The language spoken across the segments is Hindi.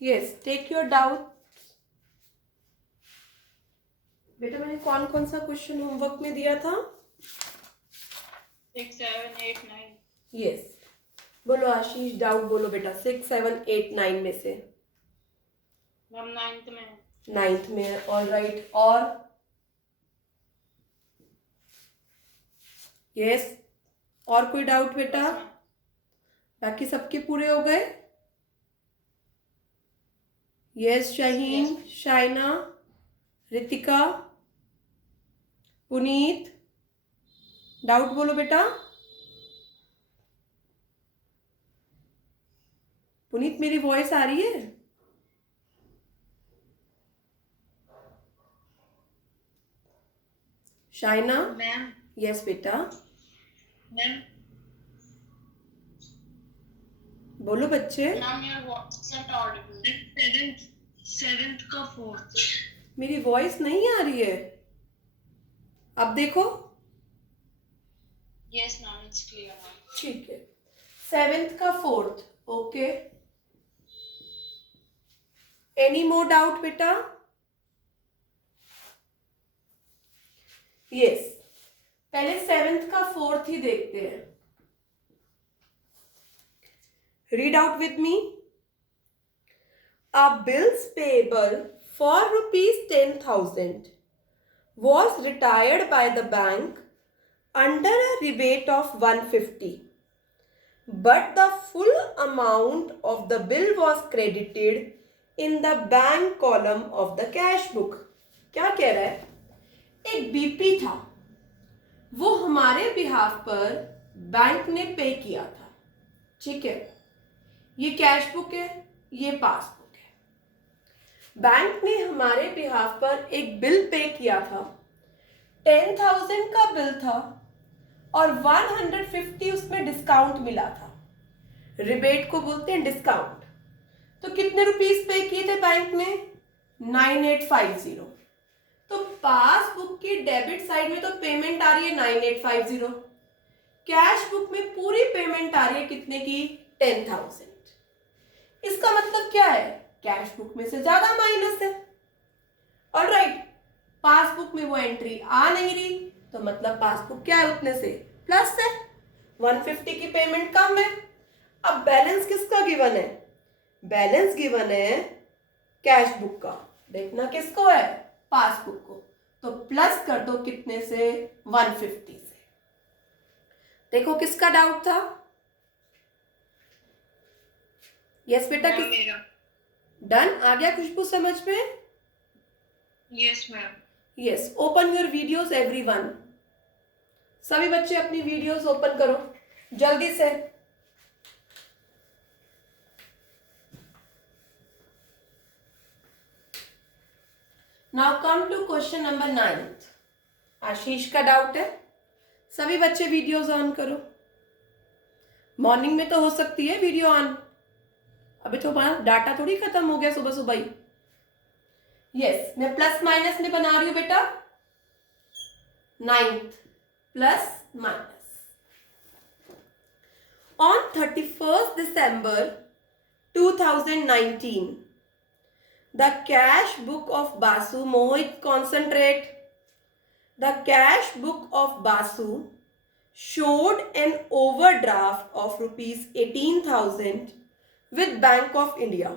Yes, take your doubt. बेटा मैंने कौन कौन सा क्वेश्चन होमवर्क में दिया था? 6, 7, 8, 9। यस, बोलो आशीष, डाउट बोलो बेटा। 6, 7, 8, 9 में से हम 9th में हैं। 9th में, ऑल राइट। और यस, और कोई डाउट बेटा? बस में। बाकी सबके पूरे हो गए? Yes, Shaheen, Yes. Shaina, Ritika, Puneet, doubt बोलो बेटा। पुनीत, मेरी वॉइस आ रही है? शाइना? मैम। यस बेटा, मैम। बोलो बच्चे। Ma'am your voice is not Audible. 7th का 4th। मेरी वॉइस नहीं आ रही है? अब देखो। Yes ma'am, it's clear ma'am. ठीक है, 7th का 4th। Okay, any more doubt बेटा? यस, पहले 7th का 4th ही देखते हैं। Read out with me. A bills payable for rupees 10,000 was retired by the bank under a rebate of 150, but the full amount of the bill was credited in the bank column of the cash book. क्या कह रहा है? एक बीपी था, वो हमारे बिहाफ पर बैंक ने पे किया था। ठीक है, ये कैश बुक है, ये पासबुक। बैंक ने हमारे बिहाफ पर एक बिल पे किया था। 10,000 का बिल था और 150 उसमें डिस्काउंट मिला था। रिबेट को बोलते हैं डिस्काउंट। तो कितने रुपीस पे किए थे बैंक ने? 9850। तो पासबुक की डेबिट साइड में तो पेमेंट आ रही है 9850। कैश बुक में पूरी पेमेंट आ रही है कितने की? 10,000। इसका मतलब क्या है? कैश बुक में से ज्यादा माइनस है। ऑल राइट, पासबुक में वो एंट्री आ नहीं रही, तो मतलब पासबुक क्या है? उतने से प्लस है। 150 की पेमेंट कम है। अब बैलेंस किसका गिवन है? बैलेंस गिवन है कैश बुक का। देखना किसको है? पासबुक को। तो प्लस कर दो कितने से? 150 से। देखो किसका डाउट था? यस बेटा, मैम किस? मेरा। डन, आ गया खुशबू समझ में? Yes ma'am. Yes, open your videos everyone. सभी बच्चे अपनी वीडियोस ओपन करो जल्दी से। Now come to question number 9। Ashish का डाउट है। सभी बच्चे वीडियोस ऑन करो। मॉर्निंग में तो हो सकती है वीडियो ऑन, अभी तो हमारा डाटा थोड़ी खत्म हो गया सुबह सुबह ही। यस, मैं प्लस माइनस में बना रही हूं बेटा। 9th plus minus. On 31st December 2019, the cash book of Basu, Mohit concentrate. The cash book of Basu showed an overdraft of rupees 18,000 with Bank of India.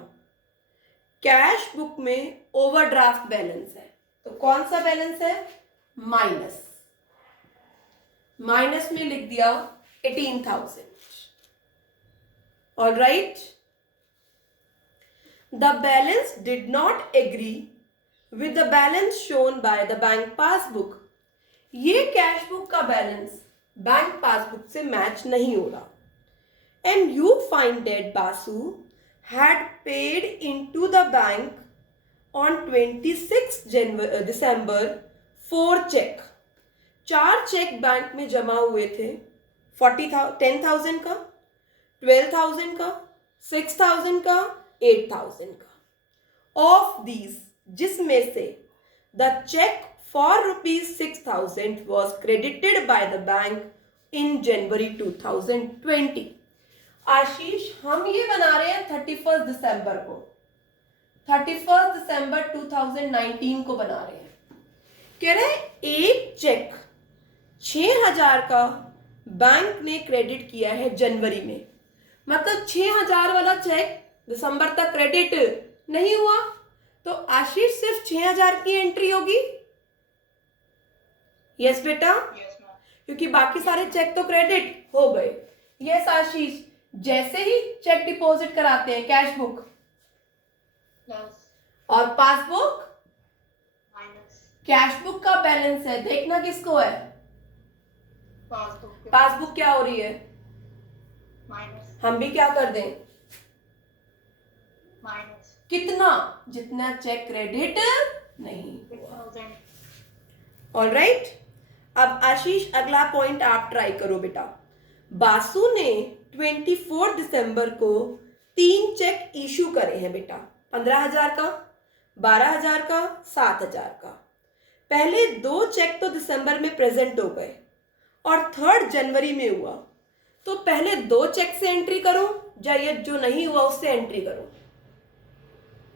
Cash book में ओवरड्राफ्ट बैलेंस है, तो कौन सा बैलेंस है? माइनस। माइनस में लिख दिया 18,000। All right, the balance did not agree with the balance shown by the bank passbook. ये कैश बुक का बैलेंस बैंक पासबुक से मैच नहीं हो रहा। And you find that Basu had paid into the bank on 26 December 4 cheque. 4 cheque bank में जमा हुए थे। 10,000 का, 12,000 का, 6,000 का, 8,000 का। ऑफ दीज, जिसमें से the cheque for rupees 6,000 was credited by the bank in January 2020। Ashish, हम ये बना रहे हैं 31 दिसंबर को। 31 दिसंबर 2019 को बना रहे हैं। कह रहे हैं एक चेक 6,000 का बैंक ने क्रेडिट किया है जनवरी में, मतलब 6,000 वाला चेक दिसंबर तक क्रेडिट नहीं हुआ, तो आशीष सिर्फ 6,000 की एंट्री होगी। यस बेटा, Yes, ma'am. क्योंकि बाकी सारे चेक तो क्रेडिट हो गए। यस आशीष, जैसे ही चेक डिपॉजिट कराते हैं कैश बुक Plus. और पासबुक, Minus. कैश बुक का बैलेंस है, देखना किसको है, Passbook. पासबुक क्या हो रही है, Minus. हम भी क्या कर दें, Minus. कितना, जितना चेक क्रेडिट नहीं हुआ। 6,000. ऑलराइट, अब आशीष अगला पॉइंट आप ट्राई करो बेटा। बासु ने 24 दिसंबर को 3 चेक इशू करे हैं बेटा, 15,000 का, 12,000 का, 7,000 का। पहले 2 चेक तो दिसंबर में प्रेजेंट हो गए और 3 जनवरी में हुआ, तो पहले 2 चेक से एंट्री करो या ये जो नहीं हुआ उससे एंट्री करो।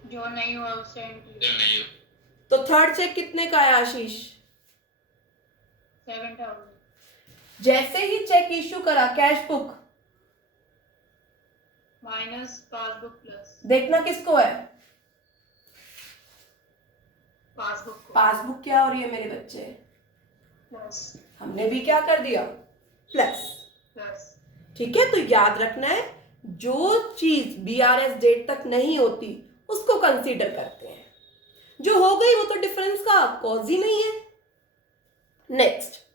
जो नहीं हुआ उससे एंट्री। तो 3rd चेक कितने का है आशीष? 7,000. जैसे ही चेक इशू करा cash book, Minus passbook plus. देखना किसको है, Passbook को. पासबुक क्या हो रही है मेरे बच्चे, Plus. हमने भी क्या कर दिया, प्लस। Plus. ठीक है, तो याद रखना है जो चीज BRS डेट तक नहीं होती उसको कंसीडर करते हैं, जो हो गई वो तो डिफरेंस का कॉज ही नहीं है। Next,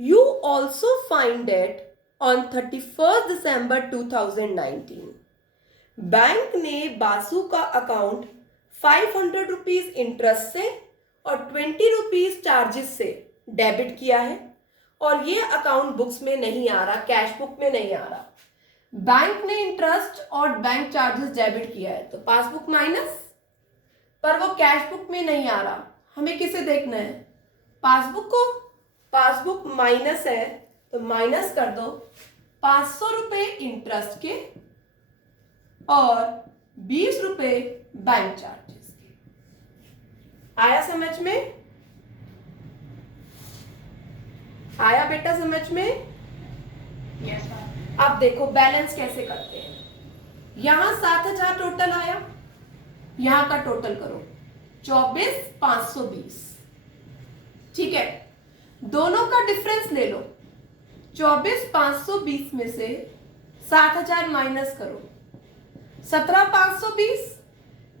you also find that on 31 December 2019 bank ने बासु का अकाउंट 500 रुपीज इंटरेस्ट से और 20 रुपीज चार्जेस से डेबिट किया है, और ये अकाउंट बुक्स में नहीं आ रहा, कैश बुक में नहीं आ रहा। बैंक ने इंटरेस्ट और बैंक चार्जेस डेबिट किया है, तो पासबुक माइनस, पर वो कैश बुक में नहीं आ रहा। हमें किसे देखना है, पासबुक को। पासबुक माइनस है तो माइनस कर दो 500 रुपए इंटरेस्ट के और 20 रुपए बैंक चार्जेस के। आया समझ में, आया बेटा समझ में? Yes, ma'am. अब देखो बैलेंस कैसे करते हैं। यहां 7,000 टोटल आया, यहां का टोटल करो 24,520। ठीक है, दोनों का डिफरेंस ले लो, 24,520 में से 7,000 माइनस करो, 17,520।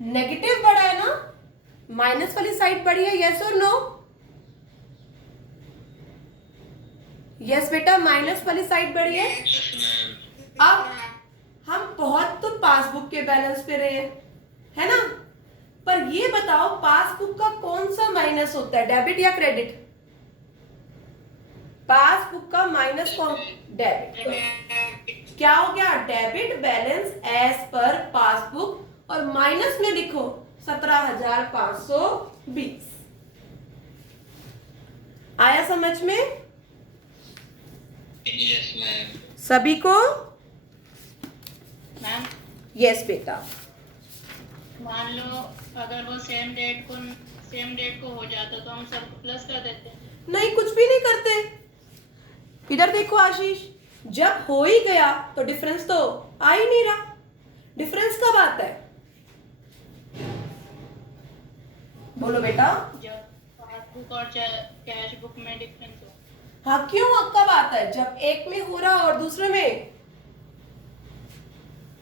नेगेटिव बढ़ा है ना, माइनस वाली साइड बढ़ी है, यस और नो? यस बेटा, माइनस वाली साइड बढ़ी है। अब हम बहुत तो पासबुक के बैलेंस पे रहे हैं, है ना, पर ये बताओ पासबुक का कौन सा माइनस होता है, डेबिट या क्रेडिट? पासबुक का माइनस कौन, डेबिट। क्या हो गया, debit balance as per passbook, और माइनस में लिखो 17,520। आया समझ में? Yes ma'am. सभी को? मैम, यस बेटा। मान लो अगर वो सेम डेट को हो जाता तो हम सब प्लस कर देते। नहीं, कुछ भी नहीं करते। इधर देखो आशीष, जब हो ही गया तो डिफरेंस तो आ ही नहीं रहा। डिफरेंस कब आता है, बोलो बेटा। जब पासबुक और कैश बुक में डिफरेंस हो। हाँ, क्यों कब आता है, जब एक में हो रहा और दूसरे में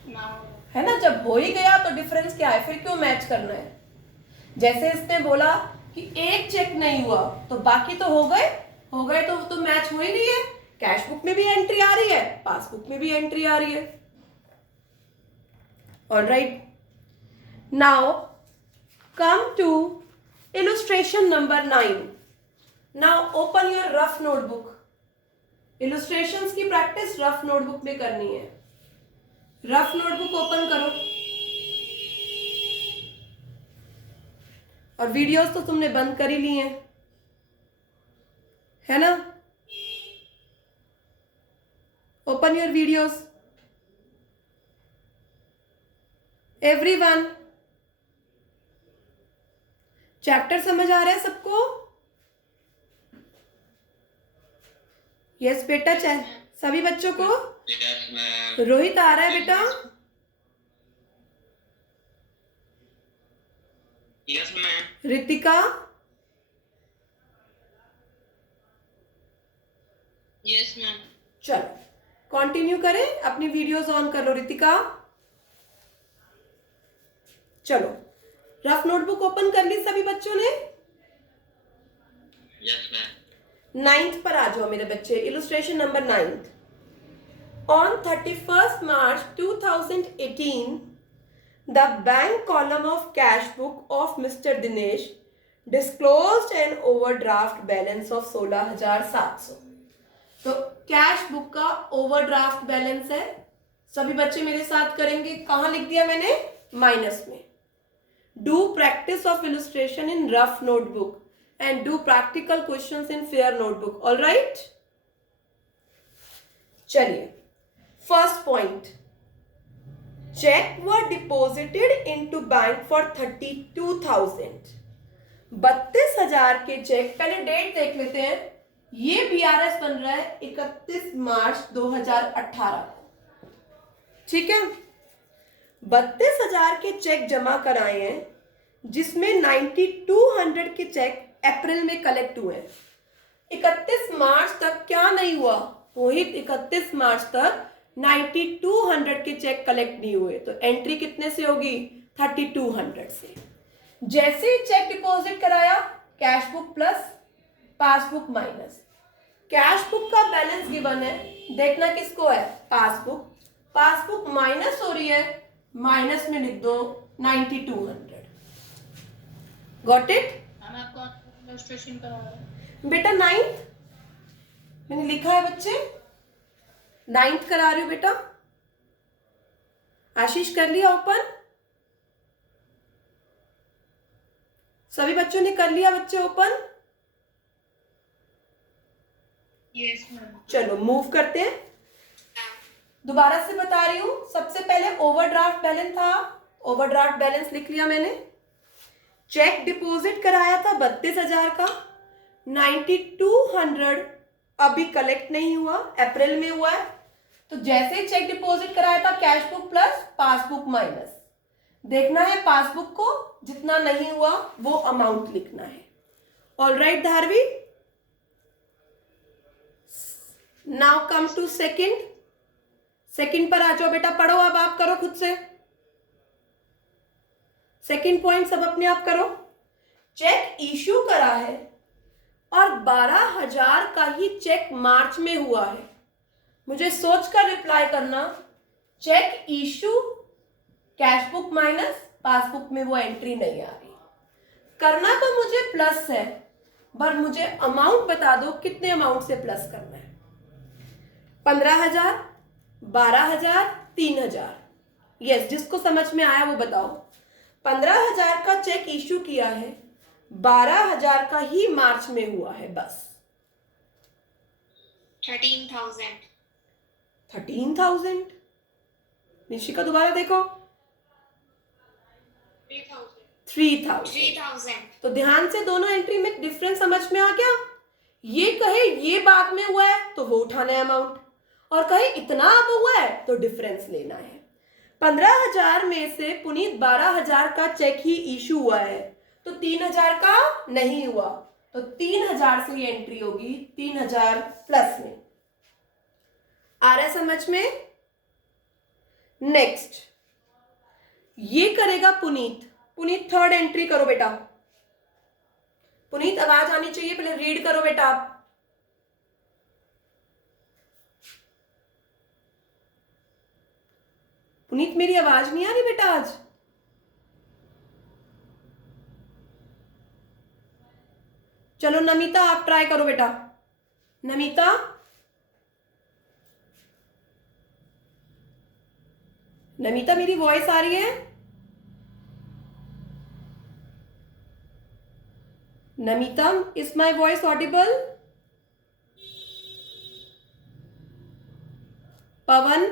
ना हो। है ना, जब हो ही गया तो डिफरेंस क्या है, फिर क्यों मैच करना है। जैसे इसने बोला कि एक चेक नहीं हुआ तो बाकी तो हो गए तो मैच हो ही रही है। कैश बुक में भी एंट्री आ रही है, पासबुक में भी एंट्री आ रही है। All right, now come to illustration number 9. Now open your rough notebook. Illustrations की प्रैक्टिस रफ नोटबुक में करनी है। रफ नोटबुक ओपन करो, और वीडियोस तो तुमने बंद कर ही लिए हैं, है ना? Open your videos everyone. Chapter समझ आ रहा है सबको? यस बेटा, सभी बच्चों को? Yes ma'am. रोहित आ रहा है बेटा? Yes ma'am. Ritika? Yes ma'am. चलो कंटिन्यू करें, अपनी वीडियोस ऑन कर लो रितिका। चलो, रफ नोटबुक ओपन कर ली सभी बच्चों ने? Yes ma'am. 9th पर आ जाओ मेरे बच्चे, illustration number 9th। On 31st March 2018, the bank column of cash book of Mr. Dinesh disclosed an overdraft balance of 16,700। तो कैश बुक का ओवरड्राफ्ट बैलेंस है। सभी बच्चे मेरे साथ करेंगे। कहां लिख दिया मैंने? माइनस में। Do practice of illustration in rough notebook and do practical questions in fair notebook. All right? चलिए, first point, check were deposited into bank for 32,000। 32,000 के चेक, पहले डेट देख लेते हैं। ये बीआरएस बन रहा है 31 मार्च 2018 को, ठीक है। 32,000 के चेक जमा कराए हैं, जिसमें 9200 के चेक अप्रैल में कलेक्ट हुए। 31 मार्च तक क्या नहीं हुआ रोहित? 31 मार्च तक 9200 के चेक कलेक्ट नहीं हुए, तो एंट्री कितने से होगी? 3200 से। जैसे ही चेक डिपॉजिट कराया, cash book plus passbook minus. Cash book का बैलेंस गिवन है, देखना किसको है? पासबुक। पासबुक माइनस हो रही है, माइनस में लिख दो 9200। Got it? आपको इलस्ट्रेशन करवा रहा है बेटा 9th मैंने लिखा है बच्चे, 9th करा रही हूं बेटा। आशीष कर लिया ओपन? सभी बच्चों ने कर लिया बच्चे ओपन? Yes ma'am. चलो मूव करते हैं। दोबारा से बता रही हूं, सबसे पहले ओवरड्राफ्ट बैलेंस था, ओवरड्राफ्ट बैलेंस लिख लिया मैंने। चेक डिपॉजिट कराया था 32,000 का, 9200 अभी कलेक्ट नहीं हुआ, अप्रैल में हुआ है। तो जैसे ही चेक डिपॉजिट कराया था, cash book plus passbook minus. देखना है पासबुक को, जितना नहीं हुआ वो अमाउंट लिखना है। All right Dharvi, now come to second. Second पर आ जाओ बेटा, पढ़ो अब, आप करो खुद से। सेकंड पॉइंट सब अपने आप करो। चेक इश्यू करा है और 12,000 का ही चेक मार्च में हुआ है। मुझे सोचकर रिप्लाई करना। Cheque issue, cash book minus, passbook में वो एंट्री नहीं आ रही। करना तो मुझे प्लस है, पर मुझे अमाउंट बता दो कितने अमाउंट से प्लस करना है। 15,000, 12,000, 3,000। यस, जिसको समझ में आया वो बताओ। 15,000 का चेक इश्यू किया है, 12,000 का ही मार्च में हुआ है बस। 13,000। 13,000? निशिका दोबारा देखो। 3,000। तो ध्यान से दोनों एंट्री में डिफरेंस समझ में आ गया? ये कहे ये बाद में हुआ है तो वो उठाना है अमाउंट, और कहे इतना अब हुआ है तो डिफरेंस लेना है। 15,000 में से पुनीत 12,000 का चेक ही इशू हुआ है, तो 3,000 का नहीं हुआ, तो 3,000 से ये एंट्री होगी 3,000 प्लस में। आ रहा है समझ में? नेक्स्ट ये करेगा पुनीत। पुनीत थर्ड एंट्री करो बेटा। पुनीत आवाज आनी चाहिए, पहले रीड करो बेटा आप। पुनीत मेरी आवाज नहीं आ रही बेटा आज? चलो नमिता आप ट्राई करो बेटा। नमिता, नमिता मेरी वॉइस आ रही है? Namita, is my voice audible? Pawan,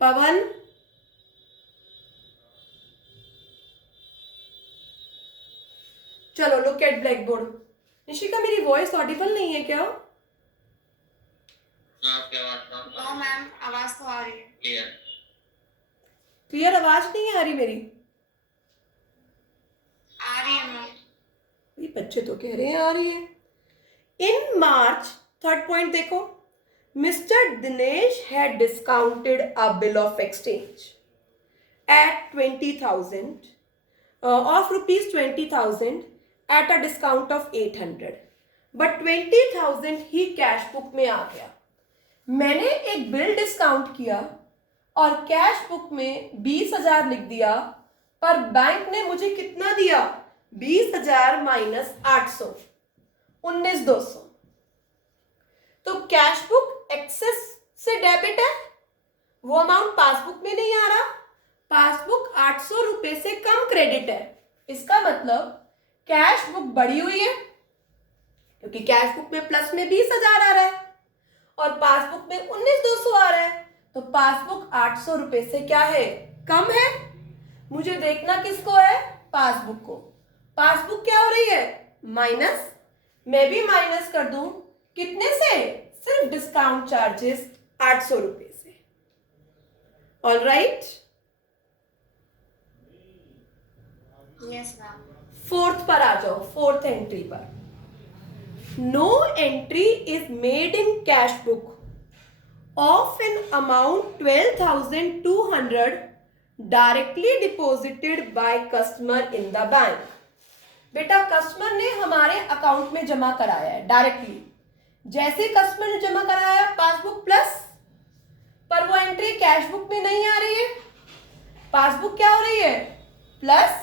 Pawan, चलो look at blackboard. Nishika मेरी वॉइस ऑडिबल नहीं है क्या? आपकी आवाज तो नो मैम, आवाज तो आ रही है. क्लियर. क्लियर आवाज नहीं आ रही मेरी? आ रही है मैम. ये बच्चे तो कह रहे हैं आ रही है. इन मार्च, थर्ड पॉइंट देखो, mister Dinesh had discounted a bill of exchange at 20,000 of rupees 20,000 at a discount of 800, but 20,000 he cash book में आ गया. मैंने एक बिल डिस्काउंट किया और कैश बुक में 20,000 लिख दिया, पर बैंक ने मुझे कितना दिया? 20,000 माइनस 800, 19,200. तो कैश बुक एक्सेस से डेबिट है, वो अमाउंट पासबुक में नहीं आ रहा. पासबुक 800 रुपए से कम क्रेडिट है. इसका मतलब कैश बुक बढ़ी हुई है, क्योंकि कैश बुक में प्लस में 20,000 आ रहा है और पासबुक में 19,200 आ रहा है. तो पासबुक 800 रुपए से क्या है? कम है. मुझे देखना किसको है? पासबुक को. पासबुक क्या हो रही है? माइनस. मैं भी माइनस कर दूं. कितने से? सिर्फ डिस्काउंट चार्जेस 800 रुपए से. All right. Yes ma'am. Fourth पर आ जाओ, फोर्थ एंट्री पर. No entry is made in cash book of an amount 12,200 directly deposited by customer in the bank. बेटा कस्टमर ने हमारे अकाउंट में जमा कराया है डायरेक्टली. जैसे कस्टमर ने जमा कराया पासबुक प्लस, पर वो एंट्री कैश बुक में नहीं आ रही है. पासबुक क्या हो रही है? प्लस.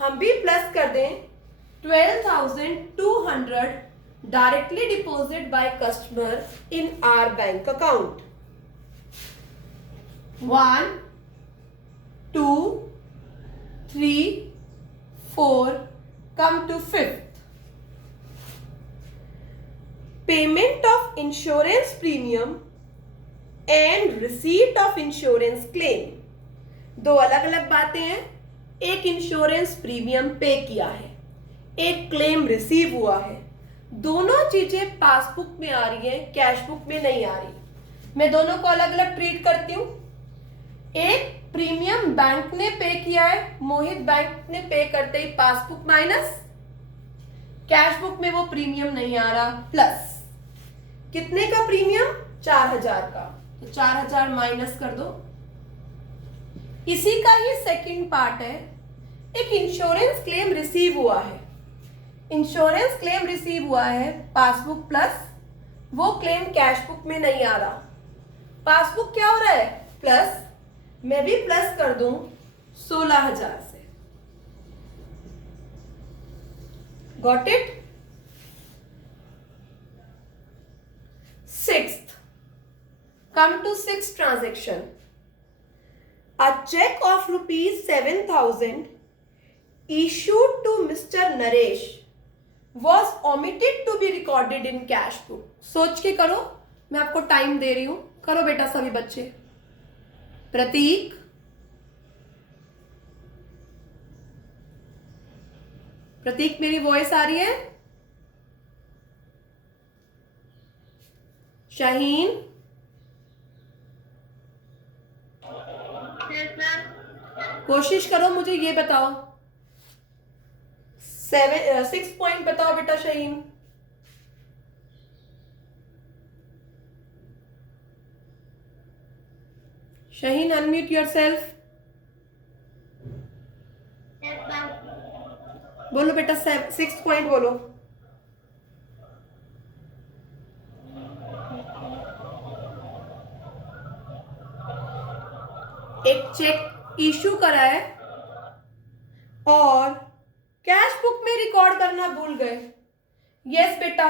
हम भी प्लस कर दें. 12,200 directly deposit by customer in our bank account. 1 2 3 4 come to fifth. Payment of insurance premium and receipt of insurance claim. दो अलग अलग बातें हैं. एक इंश्योरेंस प्रीमियम पे किया है, एक क्लेम रिसीव हुआ है. दोनों चीजें पासबुक में आ रही हैं, कैश बुक में नहीं आ रही. मैं दोनों को अलग अलग ट्रीट करती हूँ. एक प्रीमियम बैंक ने पे किया है, मोहित बैंक ने पे करते ही पासबुक माइनस, कैश बुक में वो प्रीमियम नहीं आ रहा, प्लस. कितने का प्रीमियम? 4,000 का. तो 4,000 माइनस कर दो. इसी का ही सेकंड पार्ट है. एक इंश्योरेंस क्लेम रिसीव हुआ है. इंश्योरेंस क्लेम रिसीव हुआ है, पासबुक प्लस. वो क्लेम कैश बुक में नहीं आ रहा. पासबुक क्या हो रहा है? प्लस. मैं भी प्लस कर दूं 16,000 से. Got it? Sixth. Come to sixth transaction. A check of rupees 7,000 issued to Mr. Naresh was omitted to be recorded in cash book. सोच के करो, मैं आपको टाइम दे रही हूं. करो बेटा सभी बच्चे. प्रतीक, प्रतीक मेरी वॉइस आ रही है? Shaheen, yes ma'am. कोशिश करो मुझे ये बताओ. 6 पॉइंट बताओ बेटा Shaheen. Shaheen unmute yourself. Yes ma'am. बोलो बेटा 6 पॉइंट बोलो. एक चेक इशू करा है और कैश बुक में रिकॉर्ड करना भूल गए. यस बेटा,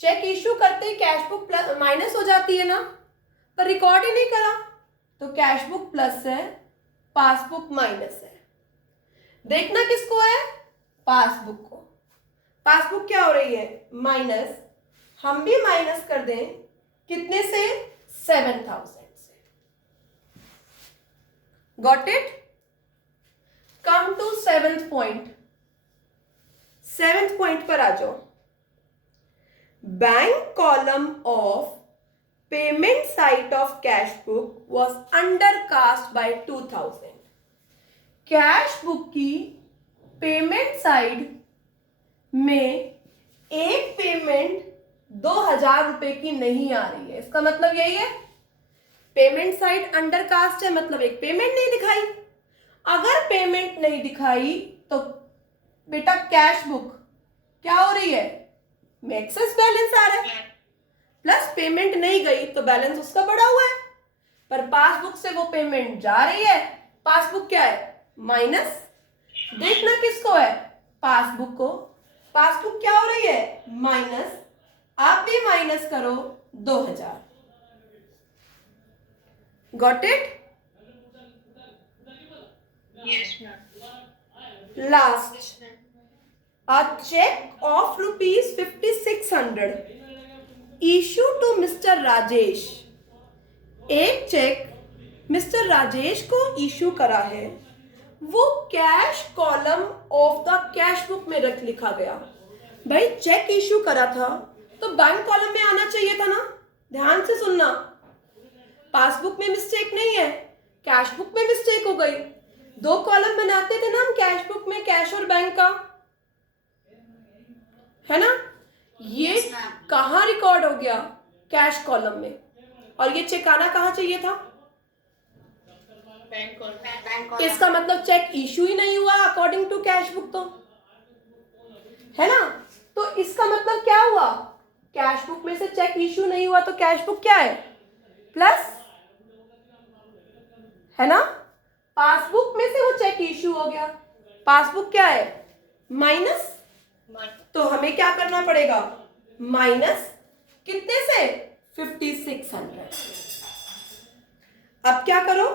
चेक इशू करते ही कैश बुक प्लस माइनस हो जाती है ना, पर रिकॉर्ड ही नहीं करा. तो कैश बुक प्लस है, पासबुक माइनस है. देखना किसको है? पासबुक को. पासबुक क्या हो रही है? माइनस. हम भी माइनस कर दें. कितने से? 7,000 से. Got it? Come to 7th point. 7th point पर आ जाओ। Bank column of payment site of cash book was undercast by 2000। Cash book की पेमेंट साइड में एक पेमेंट 2000 रुपए की नहीं आ रही है। इसका मतलब यही है, पेमेंट साइड अंडरकास्ट है, मतलब एक पेमेंट नहीं दिखाई। अगर पेमेंट नहीं दिखाई तो बेटा कैश बुक क्या हो रही है, में एक्सेस बैलेंस आ रहा है, प्लस पेमेंट नहीं गई तो बैलेंस उसका बढ़ा हुआ है। पर पासबुक से वो पेमेंट जा रही है, पासबुक क्या है, माइनस। देखना किसको है, पासबुक को। पासबुक क्या हो रही है, माइनस। आप भी माइनस करो 2000। Got it? Yes, ma'am. Last, a check of rupees 5600 issued to Mr. Rajesh। एक चेक मिस्टर राजेश को इशू करा है, वो cash column of the cash book में लिखा गया। भाई चेक इशू करा था तो बैंक कॉलम में आना चाहिए था ना। ध्यान से सुनना, पासबुक में मिस्टेक नहीं है, कैश बुक में मिस्टेक हो गई। 2 कॉलम बनाते थे ना हम कैश बुक में, कैश और बैंक का, है ना। ये कहाँ रिकॉर्ड हो गया, कैश कॉलम में, और ये चेक आना कहाँ चाहिए था, बैंक कॉलम। इसका मतलब चेक इशू ही नहीं हुआ अकॉर्डिंग टू कैश बुक, तो है ना। तो इसका मतलब क्या हुआ, कैश बुक में से चेक इशू नहीं हुआ तो कैश बुक क्या है, प्लस, है ना। पासबुक में से वो चेक इशू हो गया, पासबुक क्या है, माइनस। तो हमें क्या करना पड़ेगा, माइनस कितने से, 5600। अब क्या करो,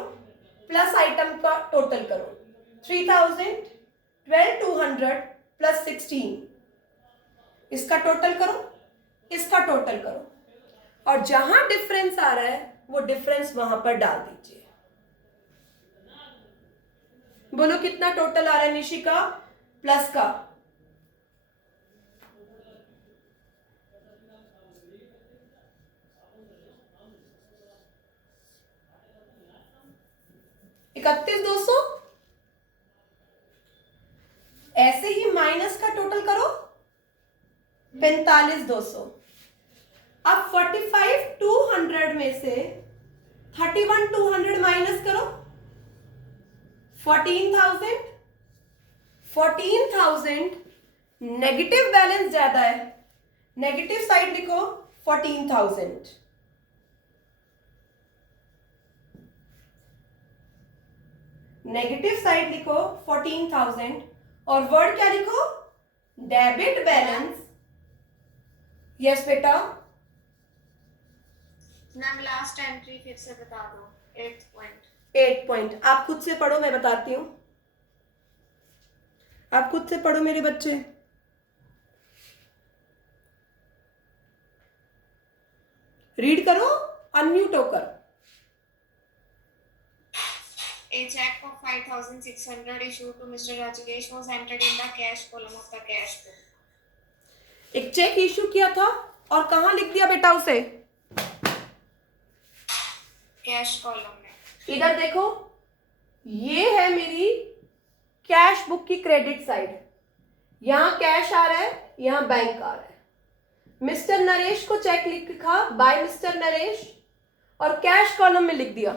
प्लस आइटम का टोटल करो, 3000, 12200 प्लस 16, इसका टोटल करो, इसका टोटल करो, और जहां डिफरेंस आ रहा है वो डिफरेंस वहां पर डाल दीजिए। बोलो कितना टोटल आ रहा है निशिका, प्लस का, $31,200। ऐसे ही माइनस का टोटल करो, 45,200। अब 45,200 में से 31,200 माइनस करो, 14,000। 14,000 नेगेटिव बैलेंस ज्यादा है, नेगेटिव साइड लिखो 14,000। नेगेटिव साइड लिखो 14,000 और वर्ड क्या लिखो, डेबिट बैलेंस। यस बेटा, मैम लास्ट एंट्री फिर से बता दो, 8th पॉइंट। 8 पॉइंट आप खुद से पढ़ो, मैं बताती हूं, आप खुद से पढ़ो मेरे बच्चे। रीड करो अनम्यूट होकर। A check of 5,600 issued to Mr. Rajesh was entered in the cash column of the cash book. एक चेक इशू किया था और कहां लिख दिया बेटा उसे, कैश कॉलम में। इधर देखो, ये है मेरी कैश बुक की क्रेडिट साइड, यहां कैश आ रहा है, यहां बैंक आ रहा है। मिस्टर नरेश को चेक लिखा बाय मिस्टर नरेश और कैश कॉलम में लिख दिया।